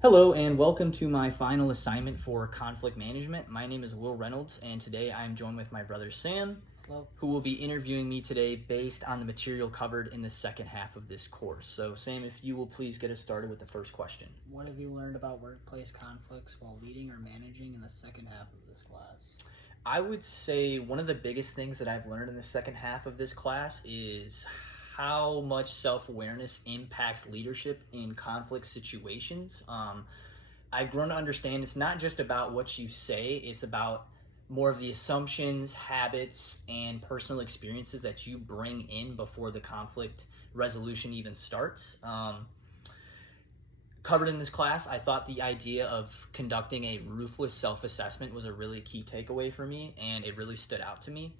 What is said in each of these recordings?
Hello and welcome to my final assignment for conflict management. My name is Will Reynolds and today I am joined with my brother Sam, Hello. who will be interviewing me today based on the material covered in the second half of this course. So Sam, if you will please get us started with the first question. What have you learned about workplace conflicts while leading or managing in the second half of this class? I would say one of the biggest things that I've learned in the second half of this class is how much self-awareness impacts leadership in conflict situations. I've grown to understand it's not just about what you say, it's about more of the assumptions, habits, and personal experiences that you bring in before the conflict resolution even starts. Covered in this class, I thought the idea of conducting a ruthless self-assessment was a really key takeaway for me, and it really stood out to me.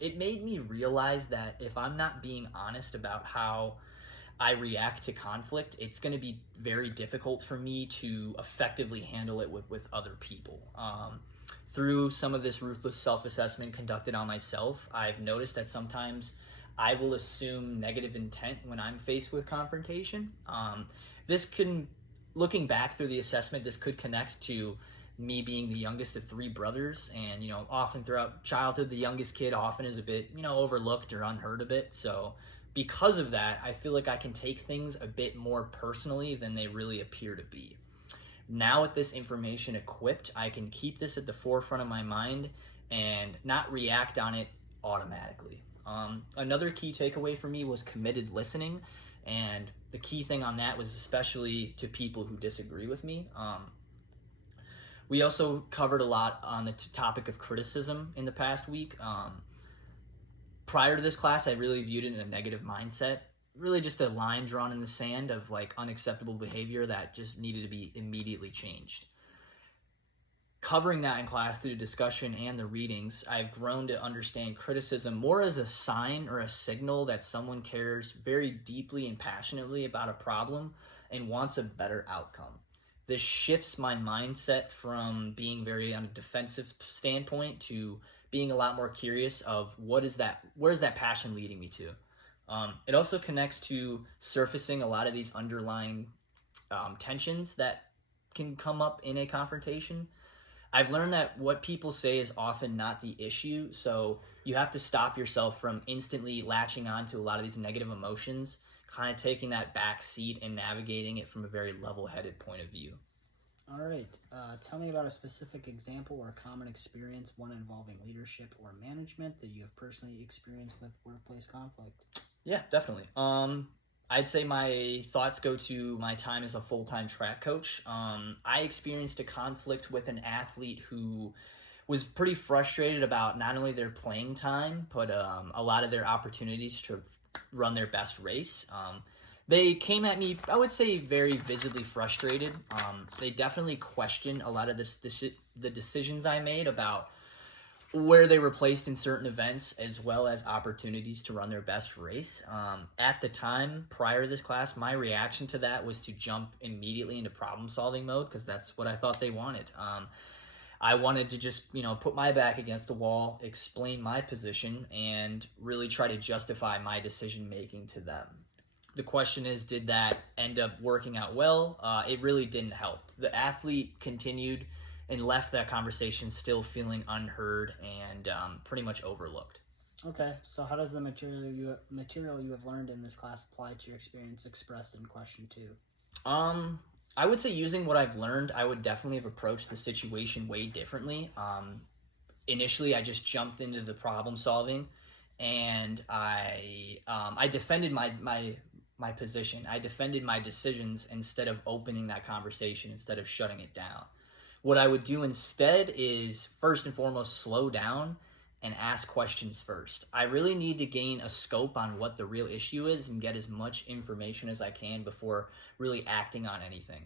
It made me realize that if I'm not being honest about how I react to conflict, it's going to be very difficult for me to effectively handle it with other people. Through some of this ruthless self-assessment conducted on myself, I've noticed that sometimes I will assume negative intent when I'm faced with confrontation. This can, looking back through the assessment, this could connect to me being the youngest of three brothers, and often throughout childhood the youngest kid often is a bit overlooked or unheard a bit. So because of that, I feel like I can take things a bit more personally than they really appear to be. Now with this information equipped, I can keep this at the forefront of my mind and not react on it automatically. Another key takeaway for me was committed listening, and the key thing on that was especially to people who disagree with me. We also covered a lot on the topic of criticism in the past week. Prior to this class, I really viewed it in a negative mindset, really just a line drawn in the sand of like unacceptable behavior that just needed to be immediately changed. Covering that in class through the discussion and the readings, I've grown to understand criticism more as a sign or a signal that someone cares very deeply and passionately about a problem and wants a better outcome. This shifts my mindset from being very on a defensive standpoint to being a lot more curious of where's that passion leading me to. It also connects to surfacing a lot of these underlying tensions that can come up in a confrontation. I've learned that what people say is often not the issue, so you have to stop yourself from instantly latching on to a lot of these negative emotions, kind of taking that back seat and navigating it from a very level-headed point of view. All right. Tell me about a specific example or common experience, one involving leadership or management, that you have personally experienced with workplace conflict. Yeah, definitely. I'd say my thoughts go to my time as a full-time track coach. I experienced a conflict with an athlete who was pretty frustrated about not only their playing time, but a lot of their opportunities to run their best race. They came at me, I would say, very visibly frustrated. They definitely questioned a lot of the decisions I made about where they were placed in certain events, as well as opportunities to run their best race. At the time, prior to this class, my reaction to that was to jump immediately into problem-solving mode, because that's what I thought they wanted. I wanted to just, put my back against the wall, explain my position, and really try to justify my decision-making to them. The question is, did that end up working out well? It really didn't help. The athlete continued and left that conversation still feeling unheard and pretty much overlooked. Okay, so how does the material you have learned in this class apply to your experience expressed in question 2? I would say using what I've learned, I would definitely have approached the situation way differently. Initially, I just jumped into the problem solving, and I defended my position. I defended my decisions instead of opening that conversation, instead of shutting it down. What I would do instead is, first and foremost, slow down and ask questions first. I really need to gain a scope on what the real issue is and get as much information as I can before really acting on anything.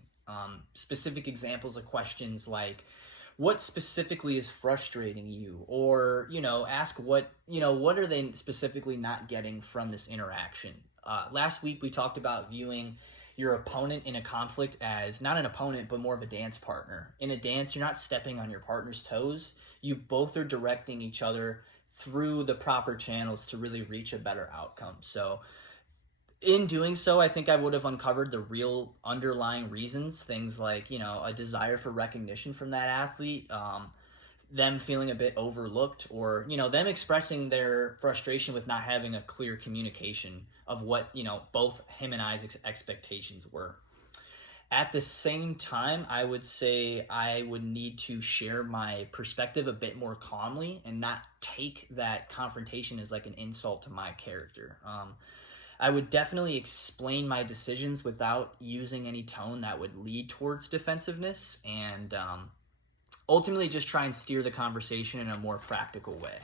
Specific examples of questions like, what specifically is frustrating you? Or, ask what are they specifically not getting from this interaction? Last week we talked about viewing your opponent in a conflict as not an opponent, but more of a dance partner. In a dance, you're not stepping on your partner's toes. You both are directing each other through the proper channels to really reach a better outcome. So in doing so, I think I would have uncovered the real underlying reasons, things like, a desire for recognition from that athlete, them feeling a bit overlooked, or, them expressing their frustration with not having a clear communication of what, both him and I's expectations were. At the same time, I would say I would need to share my perspective a bit more calmly and not take that confrontation as like an insult to my character. I would definitely explain my decisions without using any tone that would lead towards defensiveness, and ultimately just try and steer the conversation in a more practical way.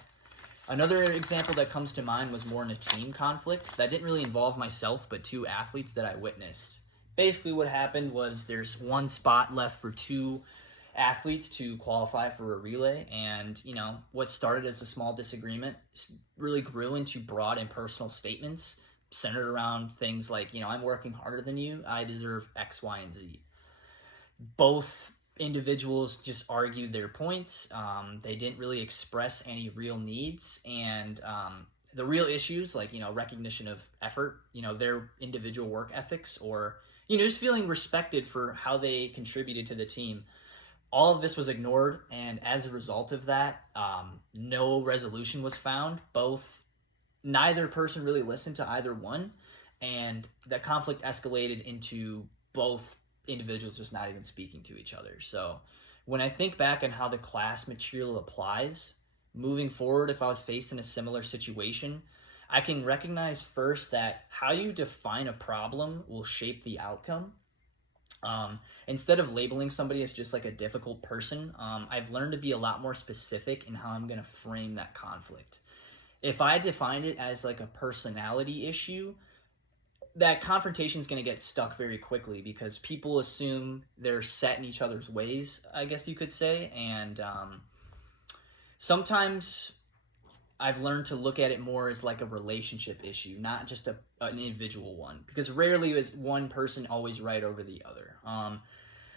Another example that comes to mind was more in a team conflict that didn't really involve myself, but two athletes that I witnessed. Basically what happened was there's one spot left for two athletes to qualify for a relay, and what started as a small disagreement really grew into broad and personal statements centered around things like, I'm working harder than you, I deserve X, Y, and Z. Both individuals just argued their points. They didn't really express any real needs, and the real issues like, recognition of effort, their individual work ethics, or, just feeling respected for how they contributed to the team. All of this was ignored, and as a result of that, no resolution was found. Neither person really listened to either one, and that conflict escalated into both individuals just not even speaking to each other. So when I think back on how the class material applies, moving forward, if I was faced in a similar situation, I can recognize first that how you define a problem will shape the outcome. Instead of labeling somebody as just like a difficult person, I've learned to be a lot more specific in how I'm going to frame that conflict. If I define it as like a personality issue, that confrontation is going to get stuck very quickly because people assume they're set in each other's ways, I guess you could say. And sometimes I've learned to look at it more as like a relationship issue, not just an individual one, because rarely is one person always right over the other.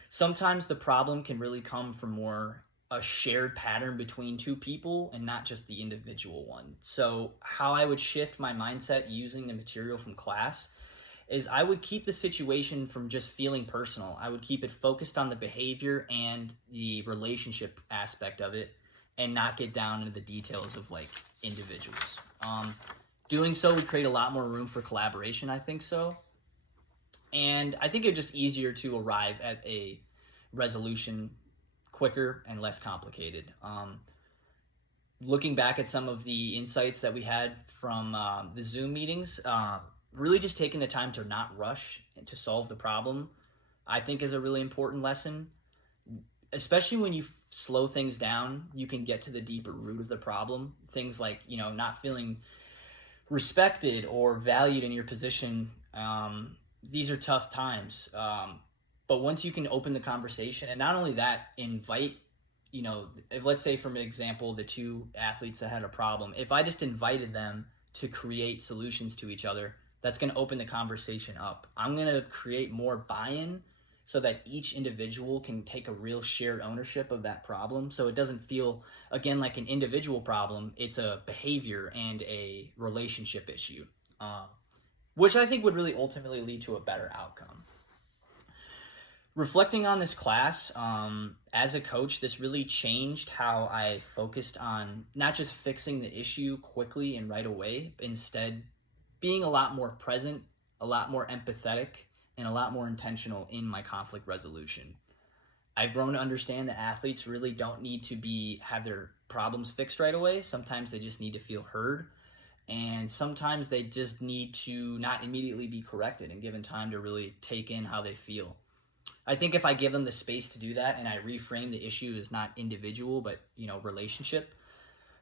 Sometimes the problem can really come from more a shared pattern between two people and not just the individual one. So how I would shift my mindset using the material from class is I would keep the situation from just feeling personal. I would keep it focused on the behavior and the relationship aspect of it, and not get down into the details of like individuals. Doing so would create a lot more room for collaboration, I think so. And I think it's just easier to arrive at a resolution quicker and less complicated. Looking back at some of the insights that we had from the Zoom meetings, really just taking the time to not rush to solve the problem, I think is a really important lesson. Especially when you slow things down, you can get to the deeper root of the problem. Things like, not feeling respected or valued in your position. These are tough times. But once you can open the conversation, and not only that, invite, if let's say, for example, the two athletes that had a problem, if I just invited them to create solutions to each other, that's going to open the conversation up. I'm going to create more buy-in so that each individual can take a real shared ownership of that problem. So it doesn't feel, again, like an individual problem. It's a behavior and a relationship issue, which I think would really ultimately lead to a better outcome. Reflecting on this class, as a coach, this really changed how I focused on not just fixing the issue quickly and right away, but instead being a lot more present, a lot more empathetic, and a lot more intentional in my conflict resolution. I've grown to understand that athletes really don't need to have their problems fixed right away. Sometimes they just need to feel heard, and sometimes they just need to not immediately be corrected and given time to really take in how they feel. I think if I give them the space to do that and I reframe the issue as not individual but, relationship,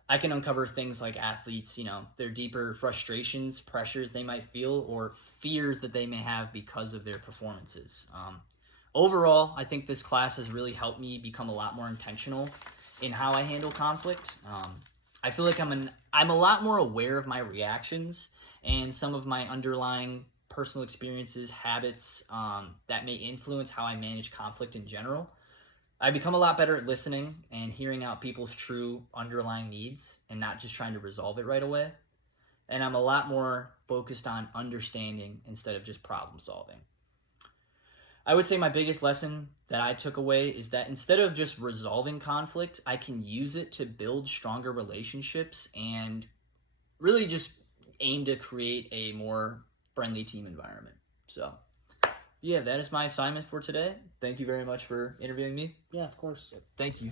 I can uncover things like athletes, their deeper frustrations, pressures they might feel, or fears that they may have because of their performances. Overall, I think this class has really helped me become a lot more intentional in how I handle conflict. I feel like I'm a lot more aware of my reactions and some of my underlying personal experiences, habits that may influence how I manage conflict in general. I become a lot better at listening and hearing out people's true underlying needs and not just trying to resolve it right away. and I'm a lot more focused on understanding instead of just problem solving. I would say my biggest lesson that I took away is that instead of just resolving conflict, I can use it to build stronger relationships and really just aim to create a more friendly team environment. So, yeah, that is my assignment for today. Thank you very much for interviewing me. Yeah, of course. Thank you.